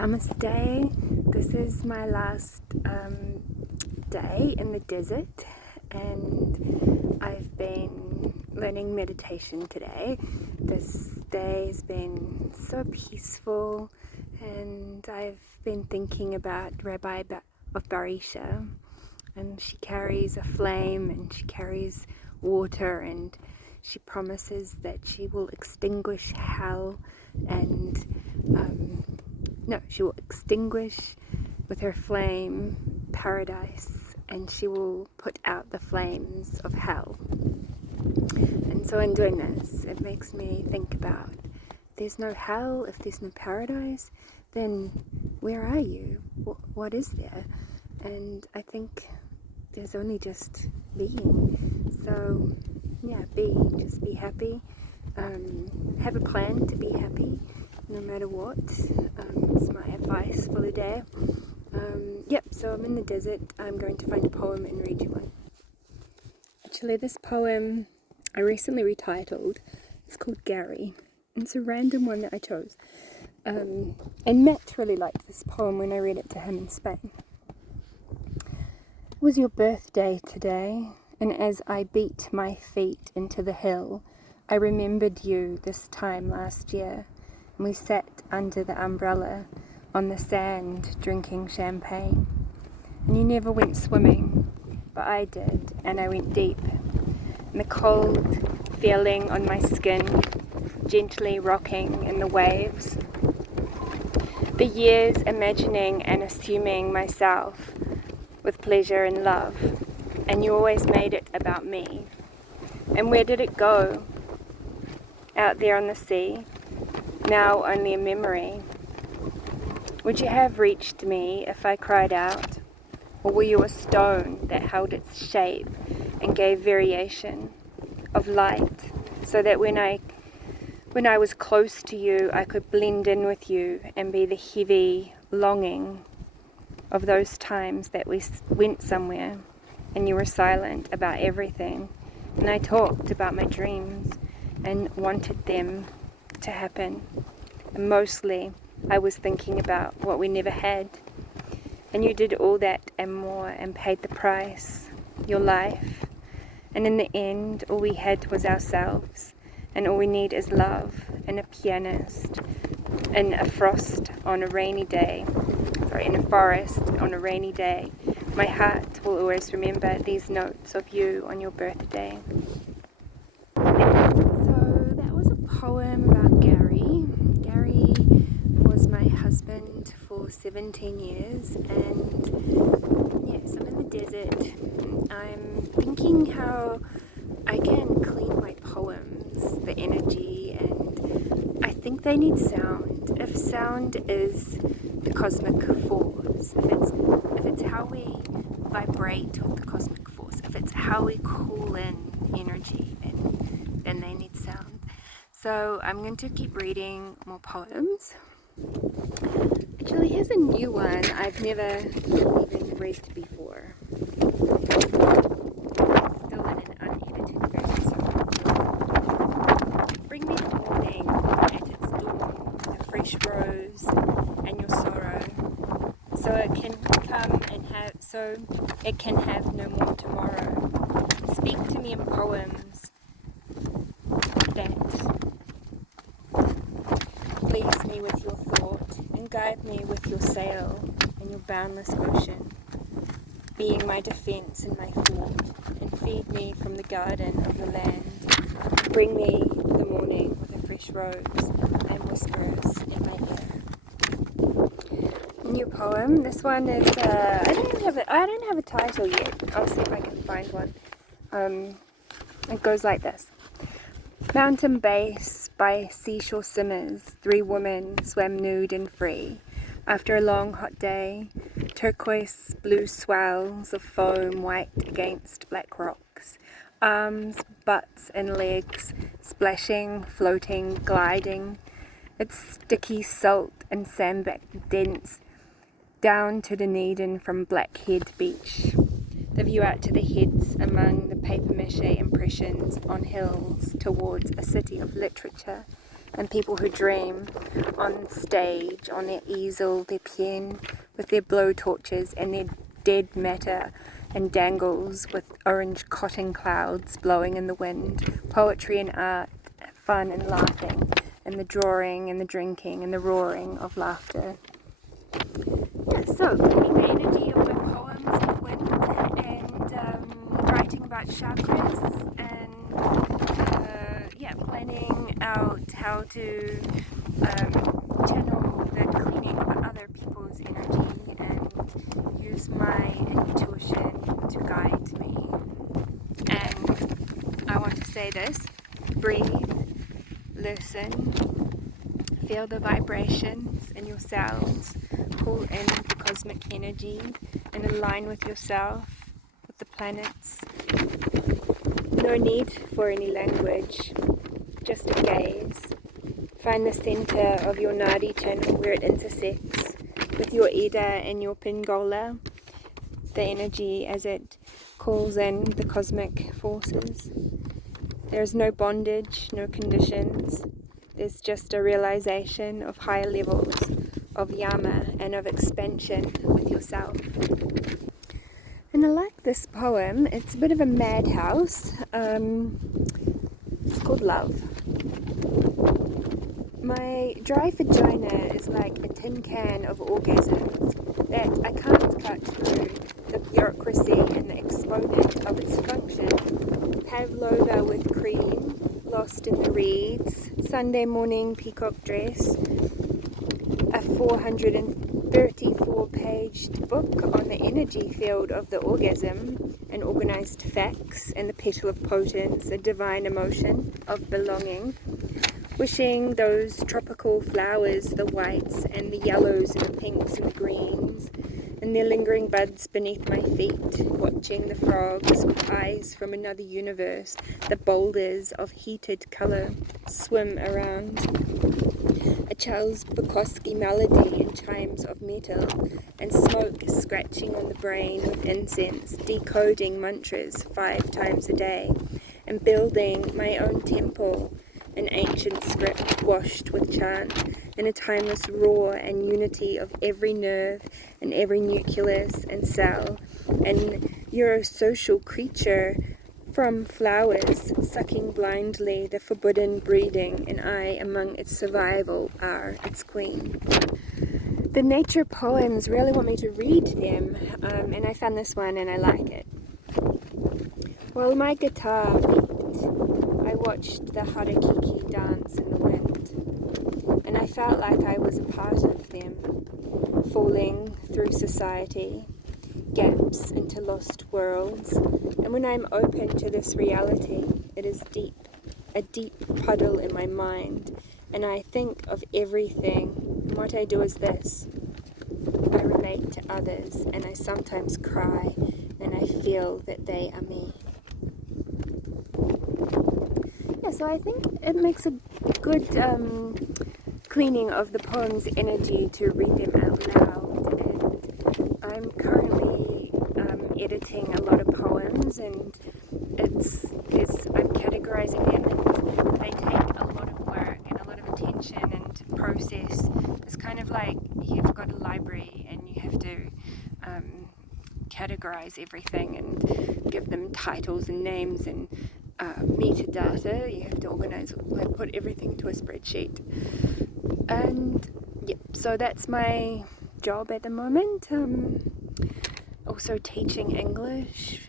Namaste. This is my last day in the desert, and I've been learning meditation today. This day has been so peaceful, and I've been thinking about Rabbi of Barisha, and she carries a flame and she carries water, and she promises that she will extinguish hell and she will extinguish with her flame paradise, and she will put out the flames of hell. And so in doing this, it makes me think about, if there's no hell, if there's no paradise, then where are you? What is there? And I think there's only just being. So yeah, just be happy. Have a plan to be happy no matter what. It's my advice for the day. So I'm in the desert. I'm going to find a poem and read you one. Actually, this poem I recently retitled. It's called Gary. It's a random one that I chose. And Matt really liked this poem when I read it to him in Spain. It was your birthday today, and as I beat my feet into the hill, I remembered you this time last year. We sat under the umbrella on the sand drinking champagne. And you never went swimming, but I did, and I went deep. And the cold feeling on my skin, gently rocking in the waves. The years imagining and assuming myself with pleasure and love, and you always made it about me. And where did it go? Out there on the sea, now only a memory. Would you have reached me if I cried out? Or were you a stone that held its shape and gave variation of light, so that when I was close to you, I could blend in with you and be the heavy longing of those times that we went somewhere and you were silent about everything, and I talked about my dreams and wanted them to happen. And mostly I was thinking about what we never had, and you did all that and more and paid the price, your life. And in the end, all we had was ourselves, and all we need is love and a pianist and a forest on a rainy day. My heart will always remember these notes of you on your birthday. So that was a poem about Gary. Gary was my husband for 17 years, and yes, I'm in the desert. I'm thinking how I can clean my poems, the energy, and I think they need sound. If sound is the cosmic force, if it's how we vibrate with the cosmic force, if it's how we cool in energy, then they need sound. So I'm going to keep reading more poems. Actually, here's a new one I've never even read before. It's still in an unedited version. So bring me the morning at its dawn, the fresh rose and your sorrow, so it can have no more tomorrow. Speak to me in poems that please me with your thought, and guide me with your sail and your boundless ocean, being my defense and my fort, and feed me from the garden of your land. Bring me the morning with a fresh rose and whispers in my ear. New poem. This one is I don't have a title yet. I'll see if I can find one. It goes like this. Mountain base by seashore simmers, 3 women swam nude and free. After a long hot day, turquoise blue swells of foam white against black rocks. Arms, butts and legs, splashing, floating, gliding. It's sticky salt and sandbank dents down to Dunedin from Blackhead Beach. The view out to the heads among the papier-mâché impressions on hills towards a city of literature and people who dream on stage, on their easel, their pen, with their blowtorches and their dead matter and dangles with orange cotton clouds blowing in the wind. Poetry and art, fun and laughing, and the drawing and the drinking and the roaring of laughter. Yeah, so cleaning the energy of the poems in the wind, and writing about chakras, and planning out how to channel the cleaning of other people's energy and use my intuition to guide me. And I want to say this: breathe, listen, feel the vibrations in your cells, pull in the cosmic energy and align with yourself, with the planets. No need for any language, just a gaze. Find the center of your Nadi channel where it intersects with your Ida and your Pingola, the energy as it calls in the cosmic forces. There's no bondage, no conditions. There's just a realization of higher levels of yama and of expansion with yourself. And I like this poem. It's a bit of a madhouse. It's called Love. My dry vagina is like a tin can of orgasms that I can't cut through the bureaucracy and the exponent of its function. Pavlova with cream, lost in the reeds, Sunday morning peacock dress, a 434-page book on the energy field of the orgasm, and organized facts, and the petal of potence, a divine emotion of belonging. Wishing those tropical flowers, the whites and the yellows and the pinks and the greens, and their lingering buds beneath my feet, watching the frogs with eyes from another universe, the boulders of heated color swim around. A Charles Bukowski melody in chimes of metal, and smoke scratching on the brain with incense, decoding mantras 5 times a day, and building my own temple, an ancient script washed with chant, in a timeless roar and unity of every nerve and every nucleus and cell, an eurosocial creature from flowers, sucking blindly the forbidden breeding, and I among its survival are its queen. The nature poems really want me to read them, and I found this one and I like it. While my guitar beat, I watched the harakiki dance in the wind, and I felt like I was a part of them, falling through society, gaps into lost worlds, and when I'm open to this reality, it is deep, a deep puddle in my mind, and I think of everything, and what I do is this: I relate to others, and I sometimes cry, and I feel that they are me. Yeah, so I think it makes a good cleaning of the poem's energy to read them out loud, and I'm currently editing a lot of poems, and I'm categorizing them, and they take a lot of work and a lot of attention and process. It's kind of like you've got a library and you have to categorize everything and give them titles and names and metadata. You have to organize, like put everything into a spreadsheet. And yeah, so that's my job at the moment. Also teaching English.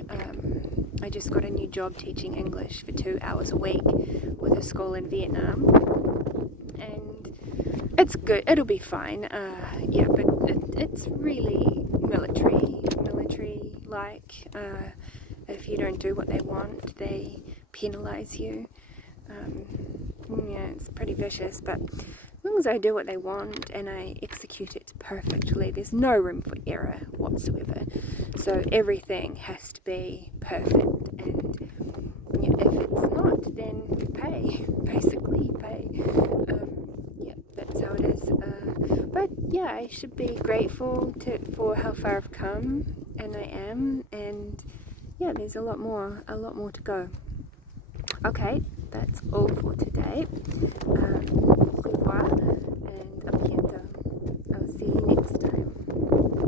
I just got a new job teaching English for 2 hours a week with a school in Vietnam, and it's good. It'll be fine. But it's really military-like. If you don't do what they want, they penalize you. It's pretty vicious, but as long as I do what they want and I execute it perfectly, there's no room for error whatsoever. So everything has to be perfect, and if it's not, then you pay. Basically, you pay. That's how it is. But yeah, I should be grateful for how far I've come, and I am. And yeah, there's a lot more to go. Okay, that's all for today. before.